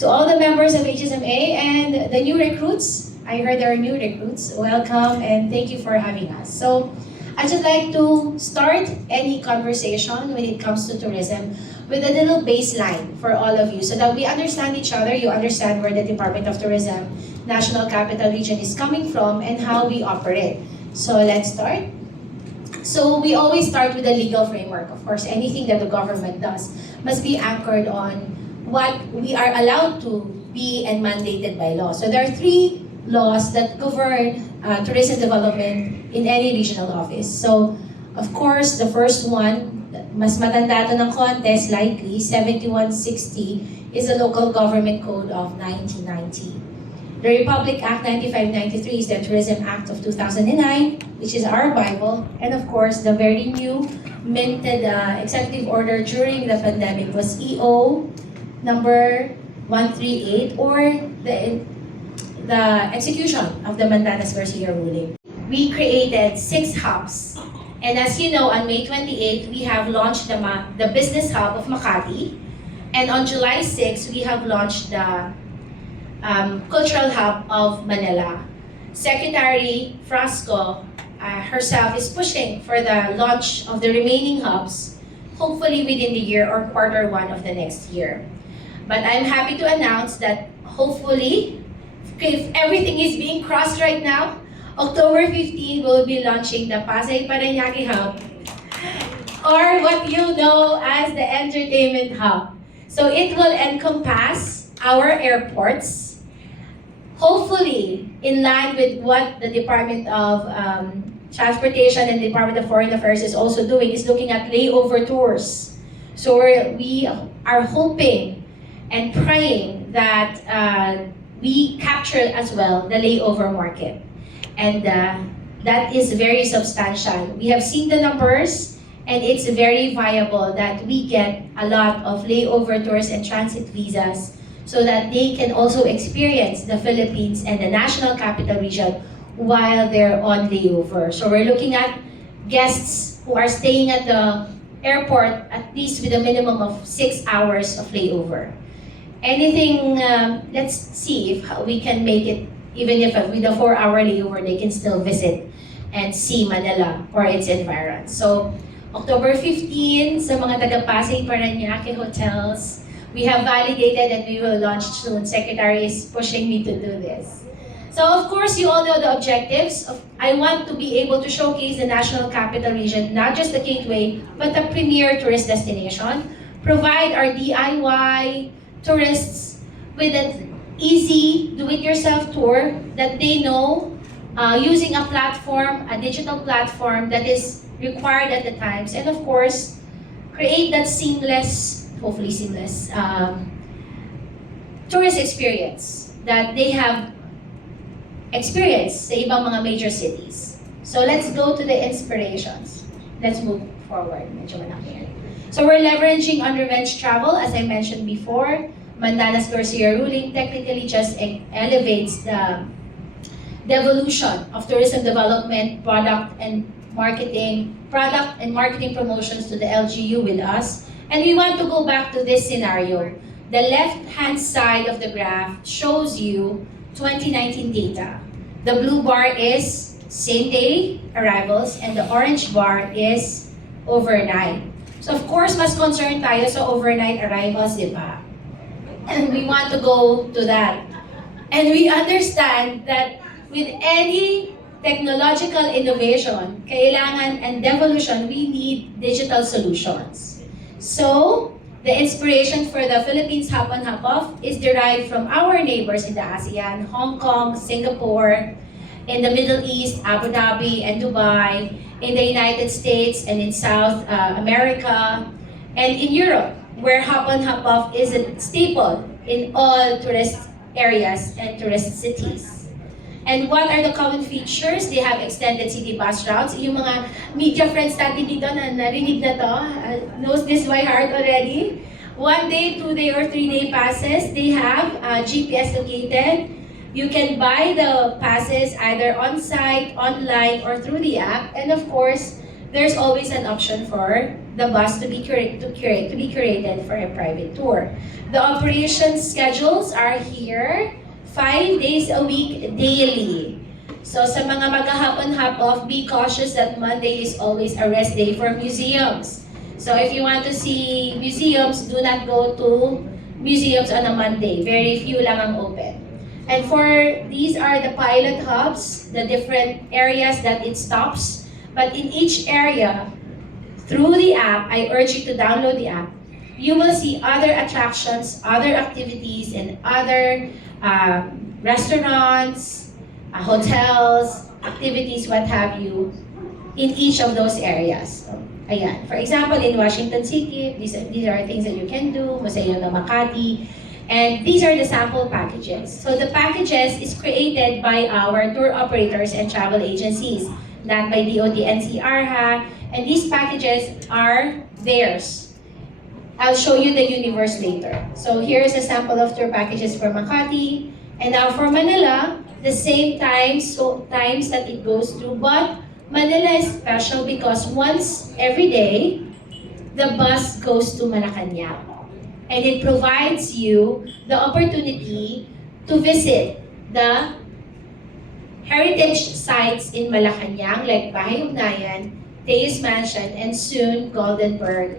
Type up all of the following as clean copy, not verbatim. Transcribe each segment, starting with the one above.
To all the members of HSMA and the new recruits, I heard there are new recruits, welcome and thank you for having us. So I'd just like to start any conversation when it comes to tourism with a little baseline for all of you so that we understand each other, you understand where the Department of Tourism National Capital Region is coming from and how we operate. So let's start. So we always start with the legal framework. Of course, anything that the government does must be anchored on what we are allowed to be and mandated by law. So there are three laws that govern tourism development in any regional office. So, of course, the first one, mas matanda to ng konti, slightly, 7160, is the Local Government Code of 1990. The Republic Act 9593 is the Tourism Act of 2009, which is our Bible. And of course, the very new minted executive order during the pandemic was EO number 138, or the execution of the Mandanas Garcia ruling. We created 6 hubs. And as you know, on May 28, we have launched the Business Hub of Makati. And on July 6, we have launched the Cultural Hub of Manila. Secretary Frasco herself is pushing for the launch of the remaining hubs, hopefully within the year or Q1 of the next year. But I'm happy to announce that hopefully, if everything is being crossed right now, October 15, we'll be launching the Pasay Parañaque Hub, or what you know as the Entertainment Hub. So it will encompass our airports, hopefully in line with what the Department of Transportation and Department of Foreign Affairs is also doing, is looking at layover tours. So we are hoping and praying that we capture as well the layover market. And that is very substantial. We have seen the numbers, and it's very viable that we get a lot of layover tours and transit visas so that they can also experience the Philippines and the National Capital Region while they're on layover. So we're looking at guests who are staying at the airport at least with a minimum of 6 hours of layover. Anything, let's see if we can make it, even if with a 4-hour layover, they can still visit and see Manila or its environs. So, October 15, sa mga taga-Pasay Parañaque hotels, we have validated and we will launch soon. Secretary is pushing me to do this. So, of course, you all know the objectives. I want to be able to showcase the National Capital Region, not just the gateway, but the premier tourist destination. Provide our DIY tourists with an easy do-it-yourself tour that they know using a platform, a digital platform that is required at the times. And of course, create that seamless, hopefully seamless, tourist experience that they have experienced sa ibang mga major cities. So let's go to the inspirations. Let's move forward. Medyo malaki yan. So we're leveraging on revenge travel, as I mentioned before. Mandanas Garcia ruling technically just elevates the evolution of tourism development, product and marketing promotions to the LGU with us. And we want to go back to this scenario. The left-hand side of the graph shows you 2019 data. The blue bar is same-day arrivals, and the orange bar is overnight. So of course, mas concerned tayo sa overnight arrivals, di ba? And we want to go to that. And we understand that with any technological innovation, kailangan and devolution, we need digital solutions. So, the inspiration for the Philippines Hub on Hub Off is derived from our neighbors in the ASEAN, Hong Kong, Singapore, in the Middle East, Abu Dhabi and Dubai, in the United States and in South America, and in Europe, where Hub on Hub Off is a staple in all tourist areas and tourist cities. And what are the common features? They have extended city bus routes. Yung mga media friends natin dito na narinig na to, knows this by heart already. 1 day, 2 day, or 3 day passes. They have GPS located. You can buy the passes either on-site, online, or through the app. And of course, there's always an option for the bus to be curated for a private tour. The operation schedules are here, 5 days a week daily. So sa mga maghahapon hop off, be cautious that Monday is always a rest day for museums. So if you want to see museums, do not go to museums on a Monday. Very few lang ang open. And these are the pilot hubs, the different areas that it stops. But in each area, through the app, I urge you to download the app. You will see other attractions, other activities, and other restaurants, hotels, activities, what have you, in each of those areas. So, ayan. For example, in Washington City, these are things that you can do. Museo ng Makati. And these are the sample packages. So the packages is created by our tour operators and travel agencies, not by DOT NCR. And these packages are theirs. I'll show you the universe later. So here's a sample of tour packages for Makati. And now for Manila, the same times that it goes through, but Manila is special because once every day, the bus goes to Malacanang. And it provides you the opportunity to visit the heritage sites in Malacanang, like Bahay Ugnayan, Teos Mansion, and soon Goldenberg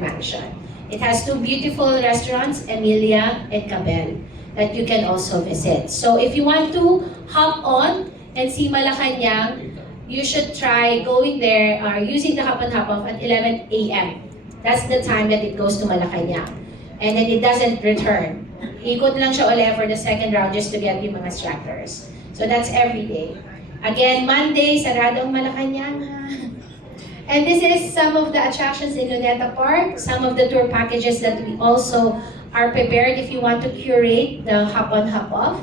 Mansion. It has 2 beautiful restaurants, Emilia and Cabel, that you can also visit. So if you want to hop on and see Malacanang, you should try going there or using the hop on hop off at 11 a.m. That's the time that it goes to Malacanang. And then it doesn't return. Ikot lang siya ulit for the second round just to get yung mga stragglers. So that's every day. Again, Monday, sarado ang Malacanang. And this is some of the attractions in Luneta Park, some of the tour packages that we also are prepared if you want to curate the hop on hop off.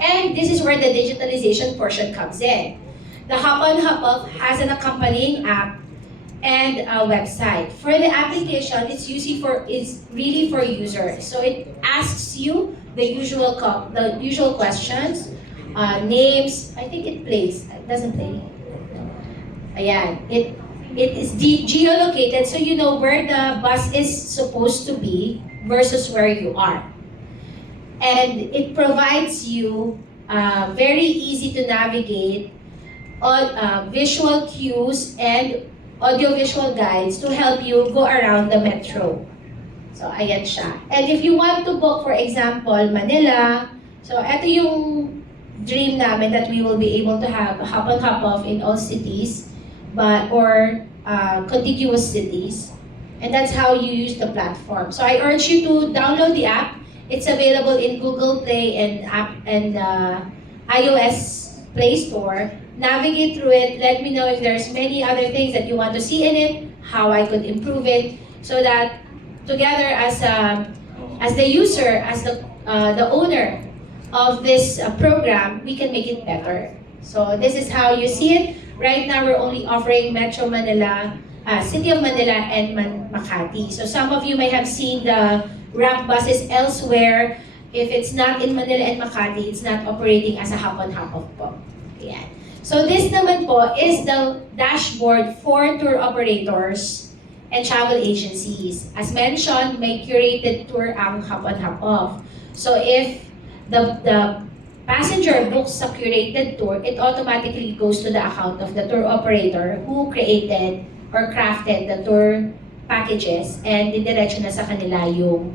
And this is where the digitalization portion comes in. The hop on hop off has an accompanying app and a website. For the application, it's really for users. So it asks you the usual questions, names. I think it plays. It doesn't play. Ayan. It is geolocated, so you know where the bus is supposed to be versus where you are. And it provides you very easy to navigate visual cues and audio-visual guides to help you go around the metro. So, ayan siya. And if you want to book, for example, Manila, so ito yung dream namin that we will be able to have hop on hop off in all cities, or contiguous cities. And that's how you use the platform. So I urge you to download the app. It's available in Google Play and iOS Play Store. Navigate through it. Let me know if there's many other things that you want to see in it, how I could improve it, so that together as the user, as the owner of this program, we can make it better. So this is how you see it. Right now, we're only offering Metro Manila, City of Manila, and Makati. So some of you may have seen the ramp buses elsewhere. If it's not in Manila and Makati, it's not operating as a hop on hop off po. Ayan. So this naman po is the dashboard for tour operators and travel agencies. As mentioned, may curated tour ang hop on hop off. So if the passenger books a curated tour, it automatically goes to the account of the tour operator who created or crafted the tour packages, and didiretso na sa kanila yung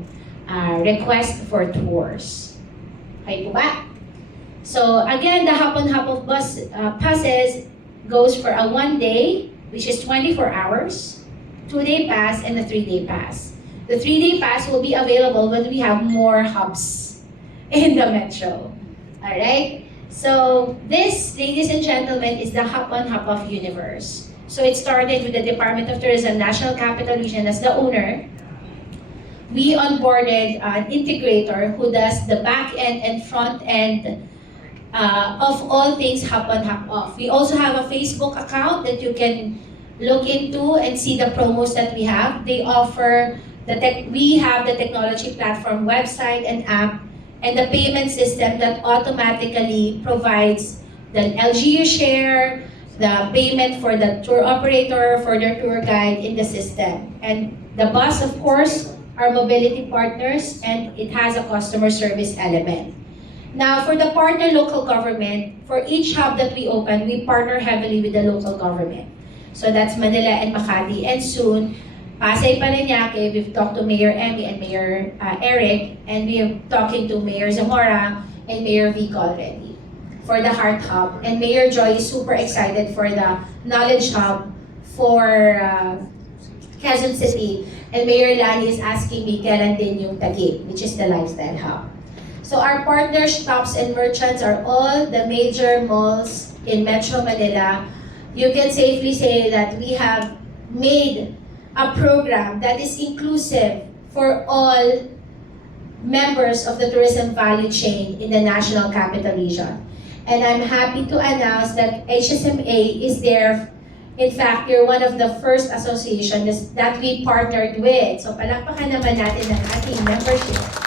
request for tours. Okay po ba? So again, the hop on hop off bus passes goes for a 1 day, which is 24 hours, 2-day pass, and a 3-day pass. The 3-day pass will be available when we have more hubs in the metro. Alright? So this, ladies and gentlemen, is the hop on hop off universe. So it started with the Department of Tourism National Capital Region as the owner. We onboarded an integrator who does the back end and front end of all things hop on hop off. We also have a Facebook account that you can look into and see the promos that we have. They offer we have the technology platform website and app, and the payment system that automatically provides the LGU share, the payment for the tour operator, for their tour guide in the system. And the bus, of course, are mobility partners, and it has a customer service element. Now, for the partner local government, for each hub that we open, we partner heavily with the local government. So that's Manila and Makati. And soon, Pasay Parañaque, we've talked to Mayor Emmy and Mayor Eric, and we are talking to Mayor Zamora and Mayor Vico already for the Heart Hub. And Mayor Joy is super excited for the Knowledge Hub for Quezon City. And Mayor Lani is asking me kailan din yung Taguig, which is the Lifestyle Hub. So our partner shops and merchants are all the major malls in Metro Manila. You can safely say that we have made a program that is inclusive for all members of the tourism value chain in the National Capital Region. And I'm happy to announce that HSMA is there. In fact, you're one of the first associations that we partnered with. So palakpakan naman natin ang ating membership.